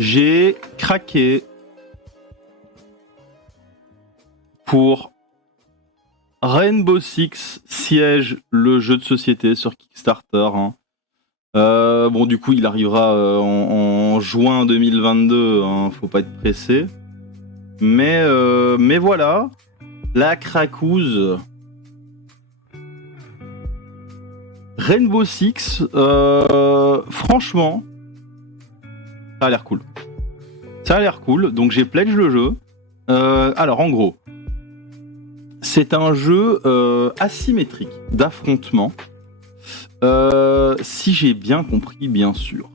J'ai craqué pour Rainbow Six Siege, le jeu de société sur Kickstarter. Hein. Bon, du coup, il arrivera en juin 2022. Hein, faut pas être pressé. Mais voilà, la cracouse. Rainbow Six, franchement, ça a l'air cool. Ça a l'air cool, donc j'ai pledge le jeu. Alors, en gros, c'est un jeu asymétrique d'affrontement. Si j'ai bien compris, bien sûr.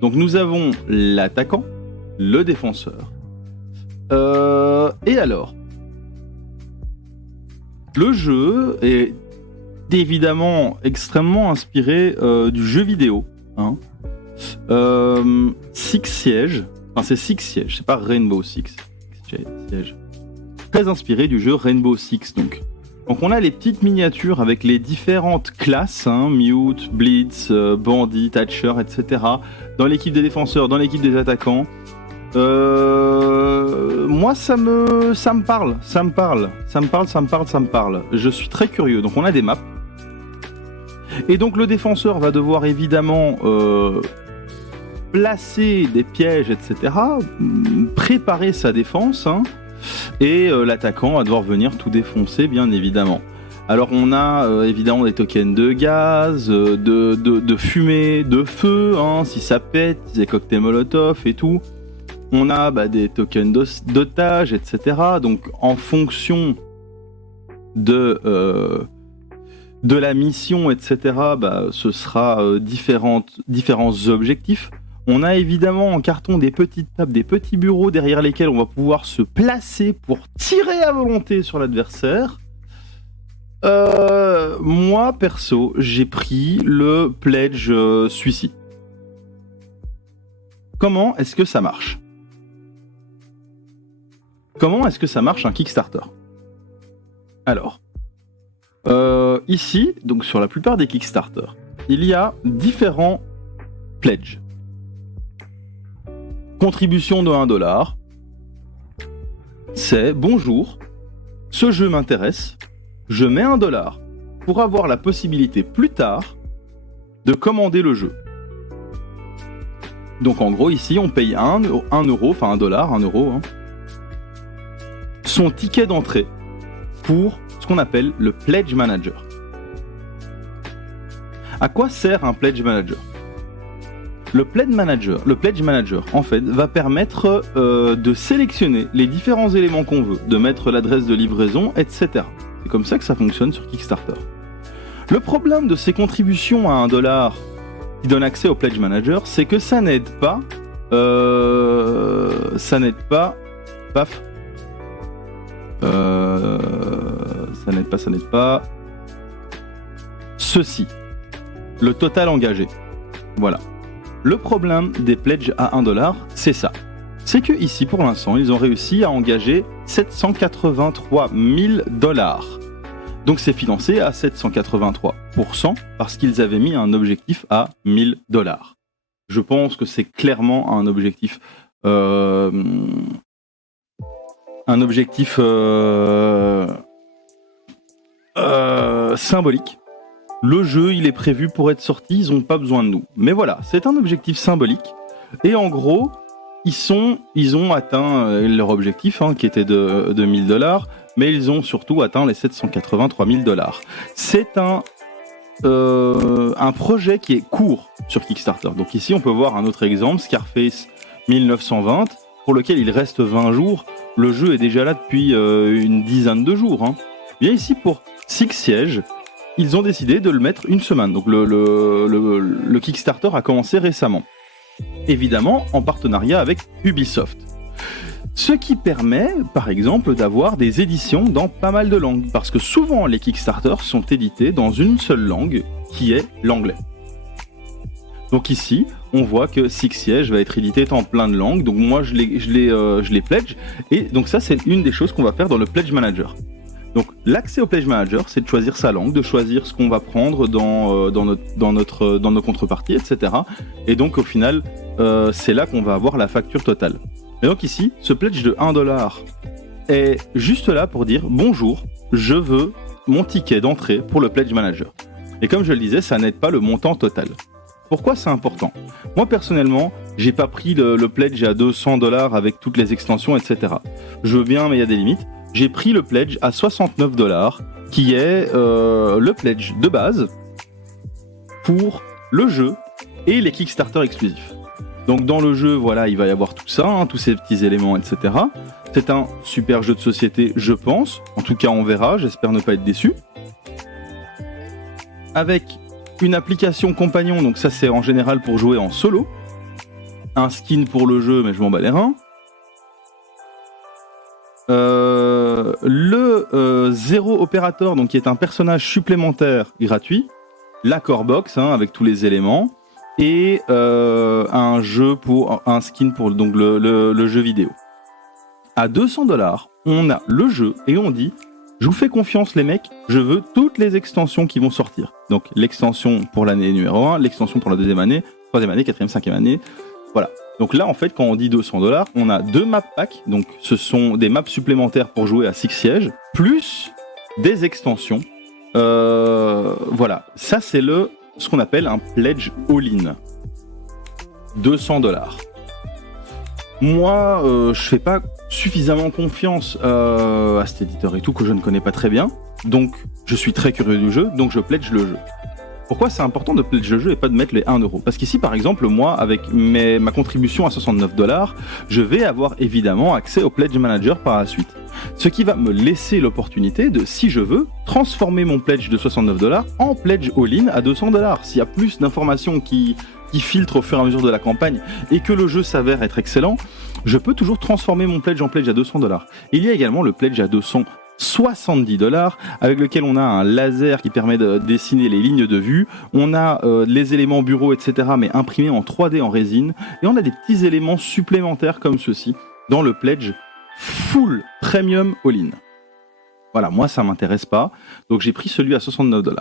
Donc nous avons l'attaquant, le défenseur. Et alors, le jeu est évidemment extrêmement inspiré du jeu vidéo. Hein. Six Siege, enfin c'est Six Siege, c'est pas Rainbow Six. Siege. Très inspiré du jeu Rainbow Six donc. Donc on a les petites miniatures avec les différentes classes, hein, Mute, Blitz, Bandit, Thatcher, etc. Dans l'équipe des défenseurs, dans l'équipe des attaquants. Moi ça me parle. Je suis très curieux. Donc on a des maps. Et donc le défenseur va devoir évidemment placer des pièges, etc. Préparer sa défense, hein. Et l'attaquant va devoir venir tout défoncer, bien évidemment. Alors on a évidemment des tokens de gaz, de fumée, de feu, hein, si ça pète, des cocktails Molotov et tout. On a des tokens d'otages, etc. Donc en fonction de la mission, etc., ce sera différents objectifs. On a évidemment en carton des petites tables, des petits bureaux derrière lesquels on va pouvoir se placer pour tirer à volonté sur l'adversaire. Moi, perso, j'ai pris le pledge celui-ci. Comment est-ce que ça marche ? Comment est-ce que ça marche un Kickstarter ? Alors, ici, donc sur la plupart des Kickstarter, il y a différents pledges. Contribution de 1$. C'est bonjour, ce jeu m'intéresse, je mets 1$ pour avoir la possibilité plus tard de commander le jeu. Donc en gros ici on paye 1€, enfin 1€, hein, son ticket d'entrée pour ce qu'on appelle le Pledge Manager. À quoi sert un Pledge Manager ? Le Pledge Manager, en fait, va permettre de sélectionner les différents éléments qu'on veut, de mettre l'adresse de livraison, etc. C'est comme ça que ça fonctionne sur Kickstarter. Le problème de ces contributions à 1$ qui donnent accès au Pledge Manager, c'est que ça n'aide pas... Paf. Ça n'aide pas... Ceci. Le total engagé. Voilà. Le problème des pledges à 1$, c'est ça. C'est que ici, pour l'instant, ils ont réussi à engager 783 000 $. Donc c'est financé à 783% parce qu'ils avaient mis un objectif à 1000 $. Je pense que c'est clairement un objectif symbolique. Le jeu, il est prévu pour être sorti, ils n'ont pas besoin de nous. Mais voilà, c'est un objectif symbolique. Et en gros, ils ont atteint leur objectif, hein, qui était de 1000 $, mais ils ont surtout atteint les 783 000 $. C'est un projet qui est court sur Kickstarter. Donc ici, on peut voir un autre exemple, Scarface 1920, pour lequel il reste 20 jours. Le jeu est déjà là depuis une dizaine de jours. Hein. Bien ici, pour Six Siege, ils ont décidé de le mettre une semaine. Donc le Kickstarter a commencé récemment. Évidemment, en partenariat avec Ubisoft. Ce qui permet, par exemple, d'avoir des éditions dans pas mal de langues. Parce que souvent, les Kickstarters sont édités dans une seule langue, qui est l'anglais. Donc ici, on voit que Six Siege va être édité en plein de langues. Donc moi, je les pledge. Et donc ça, c'est une des choses qu'on va faire dans le Pledge Manager. Donc l'accès au Pledge Manager, c'est de choisir sa langue, de choisir ce qu'on va prendre dans nos contreparties, etc. Et donc au final, c'est là qu'on va avoir la facture totale. Et donc ici, ce pledge de 1$ est juste là pour dire bonjour, je veux mon ticket d'entrée pour le Pledge Manager. Et comme je le disais, ça n'aide pas le montant total. Pourquoi c'est important ? Moi personnellement, j'ai pas pris le pledge à 200$ avec toutes les extensions, etc. Je veux bien, mais il y a des limites. J'ai pris le pledge à 69$, qui est le pledge de base pour le jeu et les Kickstarter exclusifs. Donc dans le jeu, voilà, il va y avoir tout ça, tous ces petits éléments, etc. C'est un super jeu de société, je pense. En tout cas, on verra, j'espère ne pas être déçu. Avec une application compagnon, donc ça c'est en général pour jouer en solo. Un skin pour le jeu, mais je m'en bats les reins. Le Zero Operator, donc qui est un personnage supplémentaire gratuit. La core box, avec tous les éléments. Et un skin pour donc le jeu vidéo. À 200$, on a le jeu et on dit je vous fais confiance les mecs, je veux toutes les extensions qui vont sortir. Donc l'extension pour l'année numéro 1, l'extension pour la deuxième année, troisième année, quatrième, cinquième année. Voilà. Donc là en fait quand on dit 200$, on a 2 map packs, donc ce sont des maps supplémentaires pour jouer à 6 sièges, plus des extensions. Voilà, ça c'est ce qu'on appelle un pledge all-in. 200$. Moi, je fais pas suffisamment confiance à cet éditeur et tout, que je ne connais pas très bien. Donc, je suis très curieux du jeu, donc je pledge le jeu. Pourquoi c'est important de pledge le jeu et pas de mettre les 1€? Parce qu'ici, par exemple, moi, avec ma contribution à 69$, je vais avoir évidemment accès au Pledge Manager par la suite. Ce qui va me laisser l'opportunité de, si je veux, transformer mon pledge de 69$ en pledge all-in à 200$. S'il y a plus d'informations qui filtrent au fur et à mesure de la campagne et que le jeu s'avère être excellent, je peux toujours transformer mon pledge en pledge à 200$. Il y a également le pledge à 270$ avec lequel on a un laser qui permet de dessiner les lignes de vue, on a les éléments bureau, etc. mais imprimés en 3D en résine, et on a des petits éléments supplémentaires comme ceci dans le pledge full premium all-in. Voilà, moi ça m'intéresse pas, donc j'ai pris celui à 69$.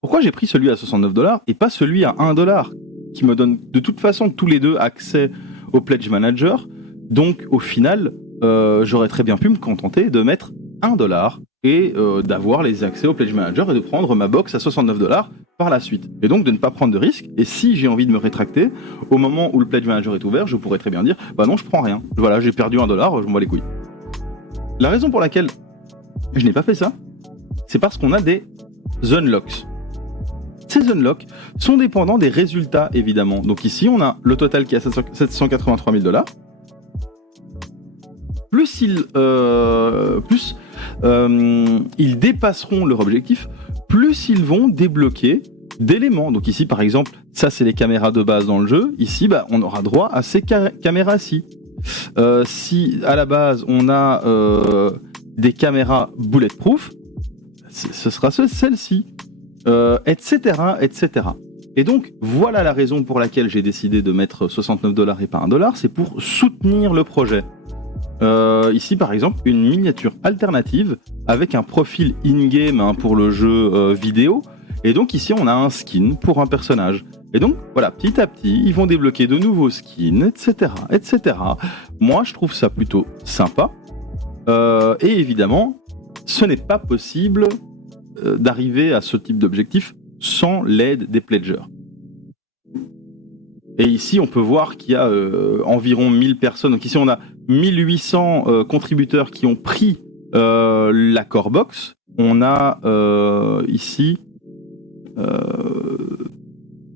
Pourquoi j'ai pris celui à 69$ et pas celui à 1$ qui me donne de toute façon tous les deux accès au Pledge Manager? Donc au final, j'aurais très bien pu me contenter de mettre 1$ et d'avoir les accès au Pledge Manager et de prendre ma box à 69$ par la suite. Et donc de ne pas prendre de risque. Et si j'ai envie de me rétracter, au moment où le Pledge Manager est ouvert, je pourrais très bien dire bah non, je prends rien. Voilà, j'ai perdu 1$, je m'en bats les couilles. La raison pour laquelle je n'ai pas fait ça, c'est parce qu'on a des unlocks. Ces unlocks sont dépendants des résultats, évidemment. Donc ici, on a le total qui est à 783 000$. Plus ils dépasseront leur objectif, plus ils vont débloquer d'éléments. Donc ici, par exemple, ça, c'est les caméras de base dans le jeu. Ici, on aura droit à ces caméras-ci. Si, à la base, on a des caméras bulletproof, ce sera celle-ci. Etc., etc. Et donc, voilà la raison pour laquelle j'ai décidé de mettre 69$ et pas 1$, c'est pour soutenir le projet. Ici, par exemple, une miniature alternative avec un profil in-game pour le jeu vidéo. Et donc ici, on a un skin pour un personnage. Et donc, voilà, petit à petit, ils vont débloquer de nouveaux skins, etc., etc. Moi, je trouve ça plutôt sympa. Et évidemment, ce n'est pas possible d'arriver à ce type d'objectif sans l'aide des pledgers. Et ici, on peut voir qu'il y a environ 1000 personnes. Donc ici, on a 1800 contributeurs qui ont pris la core box. On a ici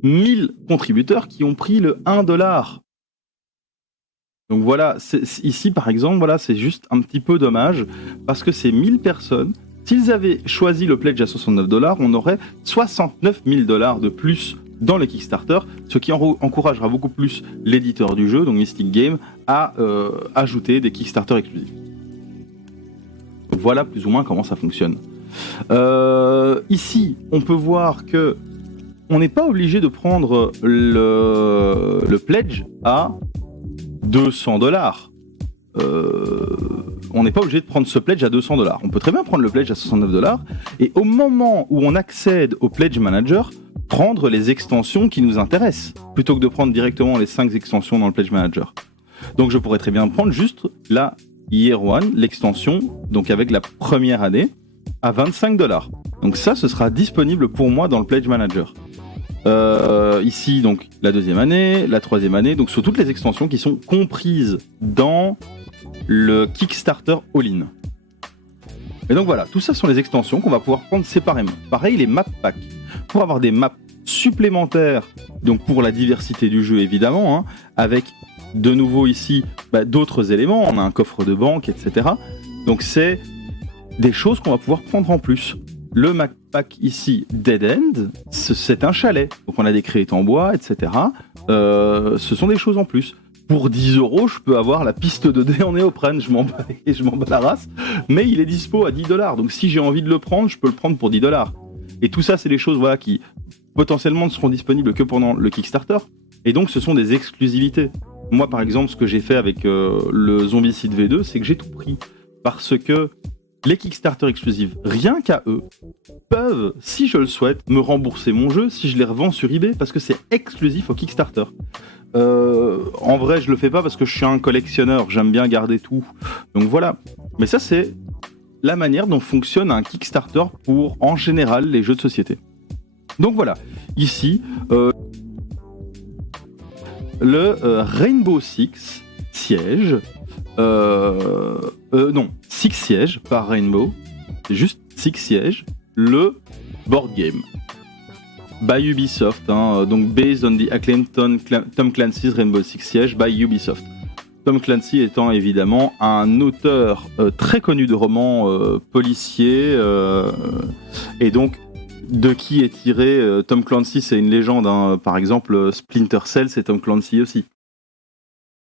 1000 contributeurs qui ont pris le 1$. Donc voilà, ici par exemple, voilà, c'est juste un petit peu dommage parce que ces 1000 personnes, s'ils avaient choisi le pledge à 69$, on aurait 69 000$ de plus dans le Kickstarter, ce qui encouragera beaucoup plus l'éditeur du jeu, donc Mystic Game, à ajouter des Kickstarter exclusifs. Donc voilà plus ou moins comment ça fonctionne. Ici, on peut voir que on n'est pas obligé de prendre le pledge à 200$. on n'est pas obligé de prendre ce pledge à $200. On peut très bien prendre le pledge à $69 et au moment où on accède au Pledge Manager, prendre les extensions qui nous intéressent plutôt que de prendre directement les 5 extensions dans le Pledge Manager. Donc je pourrais très bien prendre juste la Year One, l'extension, donc avec la première année, à $25. Donc ça, ce sera disponible pour moi dans le Pledge Manager. Ici, donc la deuxième année, la troisième année, donc sur toutes les extensions qui sont comprises dans le Kickstarter All-in. Et donc voilà, tout ça sont les extensions qu'on va pouvoir prendre séparément. Pareil, les map packs. Pour avoir des maps supplémentaires, donc pour la diversité du jeu évidemment, hein, avec de nouveau ici d'autres éléments, on a un coffre de banque, etc. Donc c'est des choses qu'on va pouvoir prendre en plus. Le map pack ici, Dead End, c'est un chalet. Donc on a des créates en bois, etc. Ce sont des choses en plus. Pour 10€, je peux avoir la piste de dés en néoprène, je m'en bats la race, mais il est dispo à $10. Donc si j'ai envie de le prendre, je peux le prendre pour $10. Et tout ça, c'est des choses voilà, qui potentiellement ne seront disponibles que pendant le Kickstarter. Et donc ce sont des exclusivités. Moi par exemple, ce que j'ai fait avec le Zombicide V2, c'est que j'ai tout pris. Parce que les Kickstarter exclusifs, rien qu'à eux, peuvent, si je le souhaite, me rembourser mon jeu si je les revends sur eBay, parce que c'est exclusif au Kickstarter. En vrai, je le fais pas parce que je suis un collectionneur, j'aime bien garder tout. Donc voilà. Mais ça, c'est la manière dont fonctionne un Kickstarter pour, en général, les jeux de société. Donc voilà. Ici, le Rainbow Six Siege. Non, Six Siege, pas Rainbow. C'est juste Six Siege, le board game. By Ubisoft, hein, donc based on the acclaimed Tom Clancy's Rainbow Six Siege by Ubisoft. Tom Clancy étant évidemment un auteur très connu de romans policiers, et donc de qui est tiré Tom Clancy, c'est une légende, hein, par exemple Splinter Cell, c'est Tom Clancy aussi.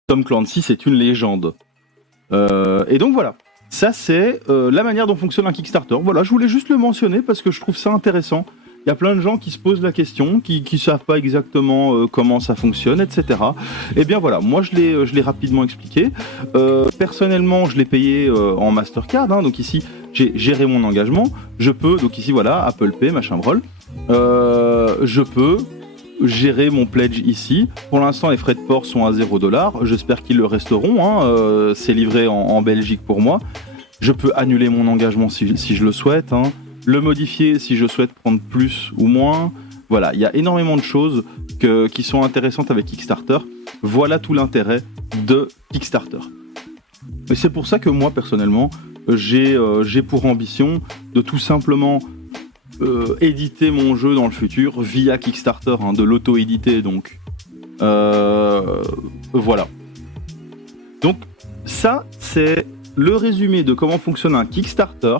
Tom Clancy, c'est une légende. Et donc voilà, ça c'est la manière dont fonctionne un Kickstarter. Voilà, je voulais juste le mentionner parce que je trouve ça intéressant. Il y a plein de gens qui se posent la question, qui savent pas exactement comment ça fonctionne, etc. Et bien voilà, moi je l'ai rapidement expliqué. Personnellement, je l'ai payé en Mastercard, hein, donc ici j'ai géré mon engagement. Je peux, donc ici voilà, Apple Pay, machin brol. Je peux gérer mon pledge ici. Pour l'instant, les frais de port sont à $0. J'espère qu'ils le resteront. Hein. C'est livré en Belgique pour moi. Je peux annuler mon engagement si je le souhaite. Hein. Le modifier si je souhaite prendre plus ou moins. Voilà, il y a énormément de choses qui sont intéressantes avec Kickstarter. Voilà tout l'intérêt de Kickstarter. Et c'est pour ça que moi, personnellement, j'ai pour ambition de tout simplement éditer mon jeu dans le futur via Kickstarter, hein, de l'auto-éditer donc. Voilà. Donc ça, c'est le résumé de comment fonctionne un Kickstarter.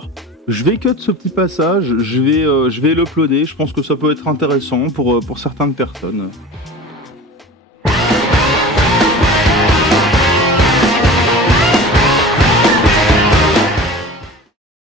Je vais cut ce petit passage, je vais l'uploader, je pense que ça peut être intéressant pour certaines personnes.